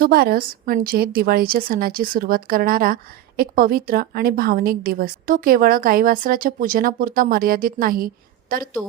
सुबारस म्हणजे दिवाळीच्या सणाची सुरुवात करणारा एक पवित्र आणि भावनिक दिवस. तो केवळ गाईवासराच्या पूजनापुरता मर्यादित नाही तर तो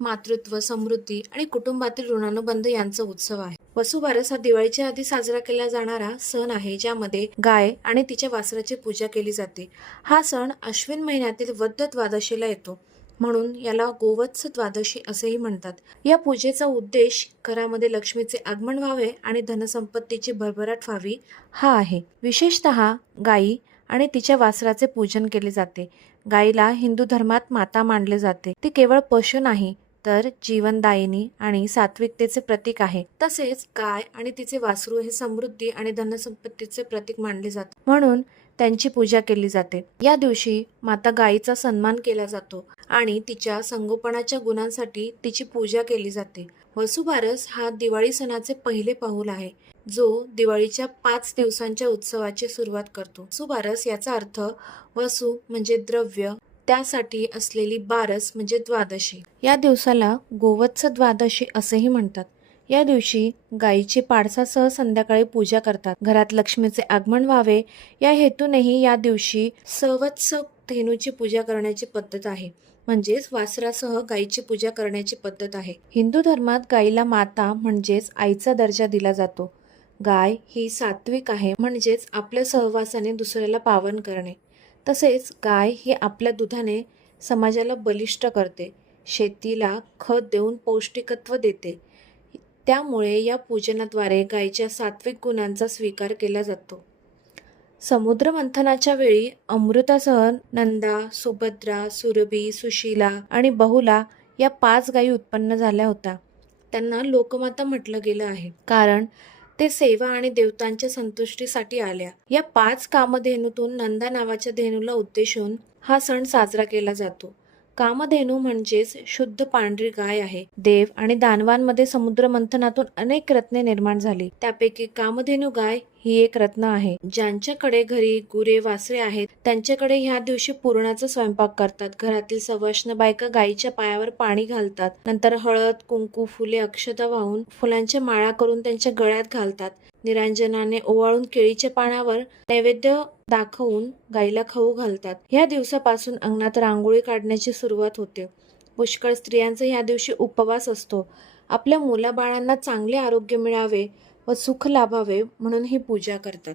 मातृत्व समृद्धी आणि कुटुंबातील ऋणानुबंध यांचा उत्सव आहे. वसुबारस हा दिवाळीच्या आधी साजरा केला जाणारा सण आहे ज्यामध्ये गाय आणि तिच्या वासराची पूजा केली जाते. हा सण अश्विन महिन्यातील वद्य द्वादशीला येतो. म्हणून याला गोवत्स द्वादशी असेही म्हणतात. या पूजेचा उद्देश घरामध्ये लक्ष्मीचे आगमन व्हावे आणि धनसंपत्तीची भरभराट व्हावी हा आहे. विशेषतः गायी आणि तिच्या वासराचे पूजन केले जाते. गायीला हिंदू धर्मात माता मानले जाते. ती केवळ पशु नाही तर जीवनदायिनी आणि सात्विकतेचे प्रतीक आहे. तसेच गाय आणि तिचे वासरू हे समृद्धी आणि धनसंपत्तीचे प्रतीक मानले जाते. म्हणून त्यांची पूजा केली जाते. या दिवशी माता गायीचा सन्मान केला जातो. आणि तिच्या संगोपनाच्या गुणांसाठी तिची पूजा केली जाते. वसुबारस हा दिवाळी सणाचे पहिले पाऊल आहे जो दिवाळीच्या पाच दिवसांच्या उत्सवाची सुरुवात करतो. वसुबारस याचा अर्थ वसु म्हणजे द्रव्य त्यासाठी असलेली बारस म्हणजे द्वादशी. या दिवसाला गोवत्स द्वादशी असेही म्हणतात. या दिवशी गायीची पाडसासह संध्याकाळी पूजा करतात. घरात लक्ष्मीचे आगमन व्हावे या हेतूनेही या दिवशी सवत्स धेनूची पूजा करण्याची पद्धत आहे. म्हणजेच वासरासह गायीची पूजा करण्याची पद्धत आहे. हिंदू धर्मात गायीला माता म्हणजेच आईचा दर्जा दिला जातो. गाय ही सात्विक आहे म्हणजेच आपल्या सहवासाने दुसऱ्याला पावन करणे. तसेच गाय ही आपल्या दुधाने समाजाला बलिष्ठ करते. शेतीला खत देऊन पौष्टिकत्व देते. त्यामुळे या पूजनाद्वारे गायीच्या सात्विक गुणांचा स्वीकार केला जातो. समुद्र मंथनाच्या वेळी अमृतासह नंदा सुभद्रा सुरभी सुशीला आणि बहुला या पाच गायी उत्पन्न झाल्या होत्या. त्यांना लोकमाता म्हटलं गेलं आहे. कारण ते सेवा आणि देवतांच्या संतुष्टीसाठी आल्या. या पाच कामधेनूतून नंदा नावाच्या धेनूला उद्देशून हा सण साजरा केला जातो. कामधेनू म्हणजेच शुद्ध पांढरी गाय आहे. देव आणि दानवांमध्ये समुद्र मंथनातून अनेक रत्ने निर्माण झाली. त्यापैकी कामधेनू गाय ही एक रत्न आहे. ज्यांच्याकडे घरी गुरे वासरे आहेत त्यांच्याकडे ह्या दिवशी पुरणाचा स्वयंपाक करतात. घरातील सवाष्ण बायका गायीच्या पायावर पाणी घालतात. नंतर हळद कुंकू फुले अक्षता वाहून फुलांच्या माळा करून त्यांच्या गळ्यात घालतात. निरांजनाने ओवाळून केळीच्या पानावर नैवेद्य दाखवून गाईला खाऊ घालतात. ह्या दिवसापासून अंगणात रांगोळी काढण्याची सुरुवात होते. पुष्कळ स्त्रियांचा ह्या दिवशी उपवास असतो. आपल्या मुलाबाळांना चांगले आरोग्य मिळावे व सुख लाभावे म्हणून ही पूजा करतात.